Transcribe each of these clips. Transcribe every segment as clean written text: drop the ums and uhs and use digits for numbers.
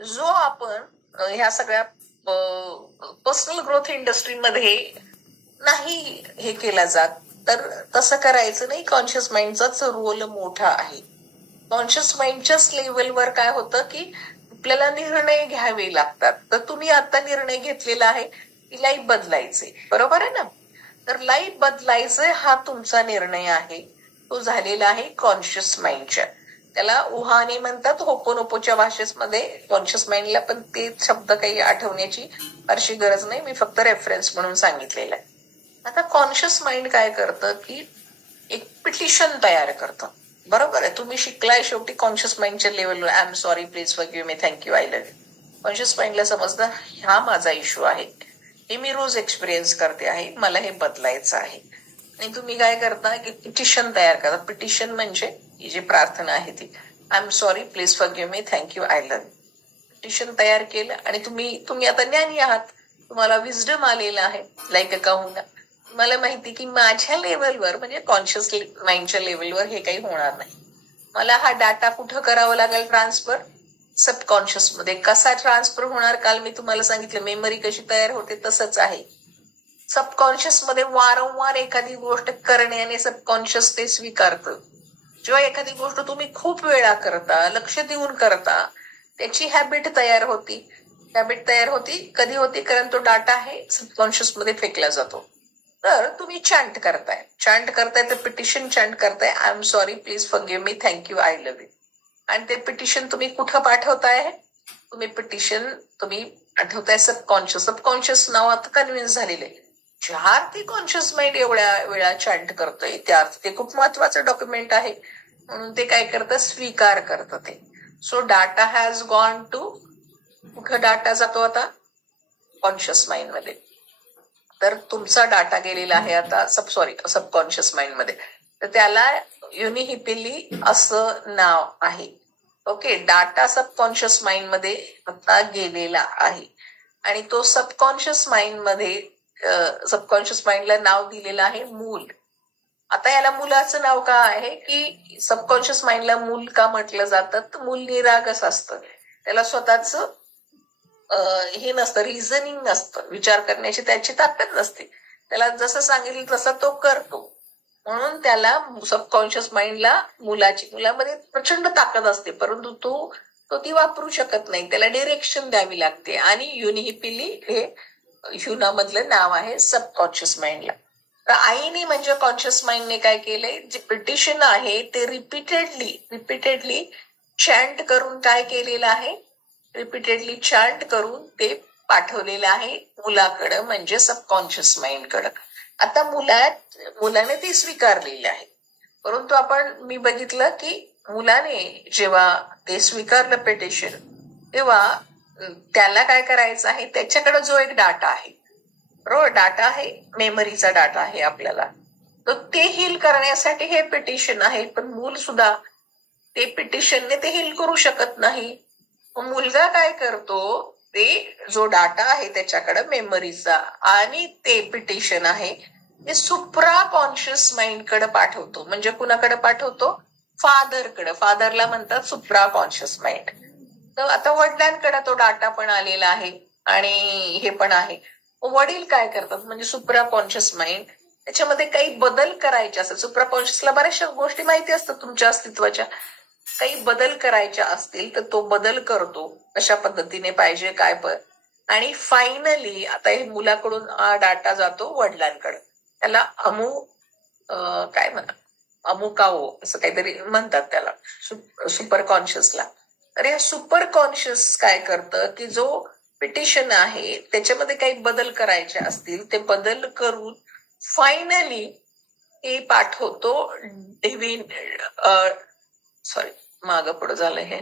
जो आपण ह्या सगळ्या पर्सनल ग्रोथ इंडस्ट्रीमध्ये नाही हे केला जात, तर तसं करायचं नाही. कॉन्शियस माइंडचाच रोल मोठा आहे. कॉन्शियस माइंडच्याच लेवलवर काय होतं की आपल्याला निर्णय घ्यावे लागतात. तर तुम्ही आता निर्णय घेतलेला आहे की लाईफ बदलायचे, बरोबर आहे ना. तर लाईफ बदलायचे हा तुमचा निर्णय आहे, तो झालेला आहे कॉन्शियस माइंडच्या. त्याला उहाने म्हणतात होपोनोपोच्या भाषेमध्ये कॉन्शियस माइंडला, पण ते शब्द काही आठवण्याची फारशी गरज नाही, मी फक्त रेफरन्स म्हणून सांगितलेलं आहे. आता कॉन्शियस माइंड काय करतं की एक पिटिशन तयार करतं, बरोबर आहे. तुम्ही शिकलाय शेवटी कॉन्शियस माइंडच्या लेवलवर. I am sorry, please forgive me, thank you, I love you. Conscious माइंडला समजतं हा माझा इश्यू आहे, हे मी रोज एक्सपिरियन्स करते आहे, मला हे बदलायचं आहे. आणि तुम्ही काय करता की पिटिशन तयार करता. पिटिशन म्हणजे ही जी प्रार्थना आहे ती, I am sorry, please forgive me, thank you, I love you. Petition तयार केलं आणि तुम्ही आता ज्ञानी आहात, तुम्हाला विजडम आलेला आहे. लाईक का होऊन मला माहिती की माझ्या लेवलवर म्हणजे कॉन्शियस माइंडच्या लेवलवर हे काही होणार नाही. मला हा डाटा कुठं करावा लागेल ट्रान्सफर? सबकॉन्शियस मध्ये. कसा ट्रान्सफर होणार? काल मी तुम्हाला सांगितलं मेमरी कशी तयार होते, तसंच आहे. सबकॉन्शियस मध्ये वारंवार एखादी गोष्ट करण्याने सबकॉन्शियस ते स्वीकारतं. जेव्हा एखादी गोष्ट तुम्ही खूप वेळा करता, लक्ष देऊन करता, त्याची हॅबिट तयार होती. हॅबिट तयार होती कधी होती? कारण तो डाटा आहे सबकॉन्शियस मध्ये फेकला जातो. तर तुम्ही चॅन्ट करताय तर पिटिशन चॅन्ट करताय, I am sorry, please forgive me, thank you, I love you. आणि ते पिटिशन तुम्ही कुठं पाठवताय? तुम्ही आठवताय सबकॉन्शियस नाव आता कन्व्हिन्स झालेले. ज्या अर्थी कॉन्शियस माइंड एवढ्या वेळा चॅन्ट करतोय त्या अर्थी ते खूप महत्वाचं डॉक्युमेंट आहे, म्हणून ते काय करतं? स्वीकार करतं ते. So data has gone to, कुठं डाटा जातो आता? कॉन्शियस माइंड मध्ये. तर तुमचा डाटा गेलेला आहे आता सबकॉन्शियस माइंड मध्ये. तर त्याला युनिहिपिली असं नाव आहे. ओके, डाटा सबकॉन्शियस माइंड मध्ये आता गेलेला आहे आणि तो सबकॉन्शियस माइंडला नाव दिलेलं आहे मूल. आता याला मुलाचं नाव का आहे की सबकॉन्शियस माइंडला मूल का म्हटलं जातं? तर मूल निरागस असतं, त्याला स्वतःच हे नसतं, रिझनिंग नसतं, विचार करण्याची त्याची ताकद नसते. त्याला जसं सांगितलं तसं तो करतो, म्हणून त्याला सबकॉन्शियस माइंडला मुलामध्ये प्रचंड ताकद असते, परंतु तो ती वापरू शकत नाही, त्याला डिरेक्शन द्यावी लागते. आणि युनिहिपिली हे ह्युनामधलं नाव आहे सबकॉन्शियस माइंडला. तर आईने म्हणजे कॉन्शियस माइंडने काय केलंय, जे पिटिशन आहे ते रिपीटेडली चॅन्ट करून काय केलेलं आहे? रिपीटेडली चॅन्ट करून ते पाठवलेलं आहे मुलाकडं, म्हणजे सबकॉन्शियस माइंडकडं. आता मुलाने ते स्वीकारलेले आहे, परंतु मी बघितलं की मुलाने जेव्हा ते स्वीकारलं पिटिशन, तेव्हा त्याला काय करायचं आहे? त्याच्याकडे जो एक डाटा आहे, बरोबर, डाटा आहे, मेमरीचा डाटा आहे आपल्याला, तर ते हील करण्यासाठी हे पिटिशन आहे. पण मूल सुद्धा ते पिटिशनने ते हील करू शकत नाही. मुलगा काय करतो? ते जो डाटा आहे त्याच्याकडे मेमरीचा आणि ते पिटिशन आहे ते सुप्रा कॉन्शियस माइंड कडे पाठवतो. म्हणजे कुणाकडे पाठवतो? फादरकडे. फादरला म्हणतात सुप्रा कॉन्शियस माइंड. तर आता वडिलांकडे तो डाटा पण आलेला आहे आणि हे पण आहे. वडील काय करतात? म्हणजे सुप्रा कॉन्शियस माइंड त्याच्यामध्ये काही बदल करायचे असतात. सुप्रा कॉन्शियसला बऱ्याचशा गोष्टी माहिती असतात तुमच्या अस्तित्वाच्या, काही बदल करायच्या असतील तर तो बदल करतो, कशा पद्धतीने पाहिजे काय पण. आणि फायनली आता हे मुलाकडून डाटा जातो वडिलांकडे, त्याला काय म्हणतात, अमुकाओ असं काहीतरी म्हणतात त्याला, सुपर कॉन्शियसला. तर या सुपर कॉन्शियस काय करतं की जो पिटिशन आहे त्याच्यामध्ये काही बदल करायचे असतील ते बदल करून फायनली हे पाठवतो मागं पुढं झालं हे,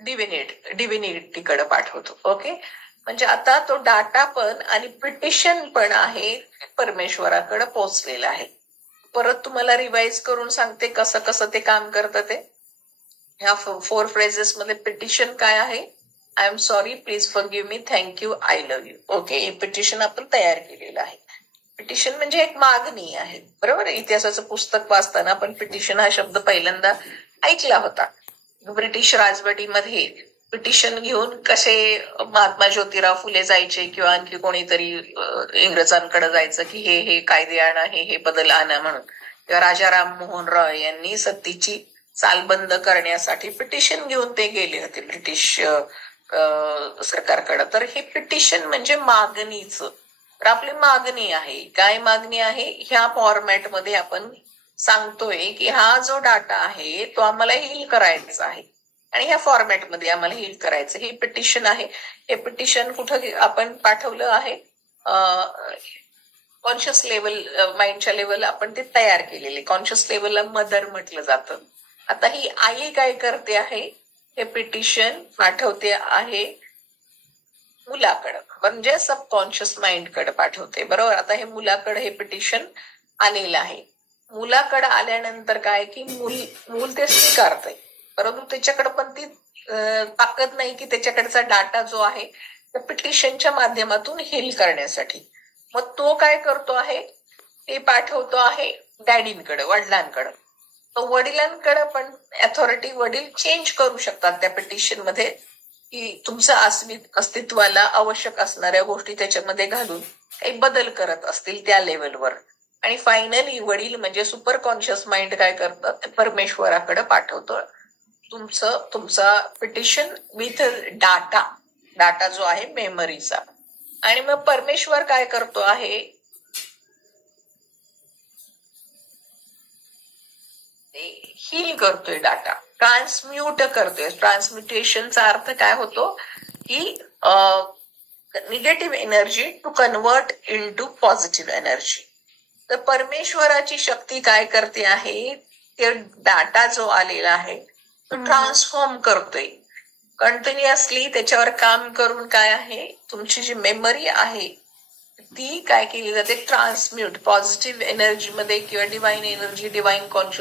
डिव्हिनिटीकडे पाठवतो. ओके, म्हणजे आता तो डाटा पण आणि पिटिशन पण आहे परमेश्वराकडे पोहोचलेला आहे. परत तुम्हाला रिवाइज करून सांगते कसं कसं ते काम करतं ते. ह्या 4 फ्रेजेस मध्ये पिटिशन काय आहे? I am sorry, please forgive me, thank you, I love you. Okay, हे पिटिशन आपण तयार केलेलं आहे. पिटिशन म्हणजे एक मागणी आहे, बरोबर. इतिहासाचं पुस्तक वाचताना आपण पिटिशन हा शब्द पहिल्यांदा ऐकला होता. ब्रिटिश राजवटीमध्ये पिटिशन घेऊन कसे महात्मा ज्योतिराव फुले जायचे किंवा आणखी कोणीतरी इंग्रजांकडे जायचं की हे कायदे आणा, हे बदल आणा म्हणून, किंवा राजा राममोहन रॉय यांनी सत्तेची चाल बंद करण्यासाठी पिटिशन घेऊन ते गेले होते ब्रिटिश सरकारकडे. तर हे पिटिशन म्हणजे मागणीच. तर आपली मागणी आहे, काय मागणी आहे, ह्या फॉर्मॅटमध्ये आपण सांगतोय की हा जो डाटा आहे तो आम्हाला हील करायचा आहे आणि ह्या फॉर्मॅटमध्ये आम्हाला हील करायचं. हे पिटिशन आहे. हे पिटिशन कुठं आपण पाठवलं आहे, कॉन्शियस लेवल, माइंडच्या लेवल आपण ते तयार केलेले. कॉन्शियस लेवलला मदर म्हटलं जातं. आता ही आई काय करते आहे, हे पिटिशन पाठवते आहे मुलाकडं, म्हणजे सबकॉन्शियस माइंडकडे पाठवते. बरोबर. आता हे मुलाकडे हे पिटिशन आलेलं आहे. मुलाकडे आल्यानंतर काय की मूल ते स्वीकारतंय, परंतु त्याच्याकडे पण ती ताकद नाही की त्याच्याकडचा डाटा जो आहे त्या पिटिशनच्या माध्यमातून हील करण्यासाठी. मग तो काय करतो आहे, ते पाठवतो आहे डॅडींकडे, वडिलांकडे. तर वडिलांकडे पण अथॉरिटी वडील चेंज करू शकतात त्या पिटिशन मध्ये, की तुमच्या अस्तित्वाला आवश्यक असणाऱ्या गोष्टी त्याच्यामध्ये घालून काही बदल करत असतील त्या लेवलवर. आणि फायनली वडील म्हणजे सुपर कॉन्शियस माइंड काय करतात, परमेश्वराकडे पाठवतो तुमचा पिटिशन विथ डाटा जो आहे मेमरीचा. आणि मग परमेश्वर काय करतो आहे, हील करतोय डाटा, ट्रान्सम्यूट करतोय. ट्रान्सम्युटेशनचा अर्थ काय होतो की negative energy to convert into positive energy. तर परमेश्वराची शक्ती काय करते आहे, ते डाटा जो आलेला आहे तो ट्रान्सफॉर्म करतोय कंटिन्युअसली. त्याच्यावर काम करून काय आहे, तुमची जी मेमरी आहे ती काय केली जाते, ट्रान्सम्यूट पॉझिटिव्ह एनर्जी मध्ये किंवा डिवाइन एनर्जी, डिवाइन कॉन्शियस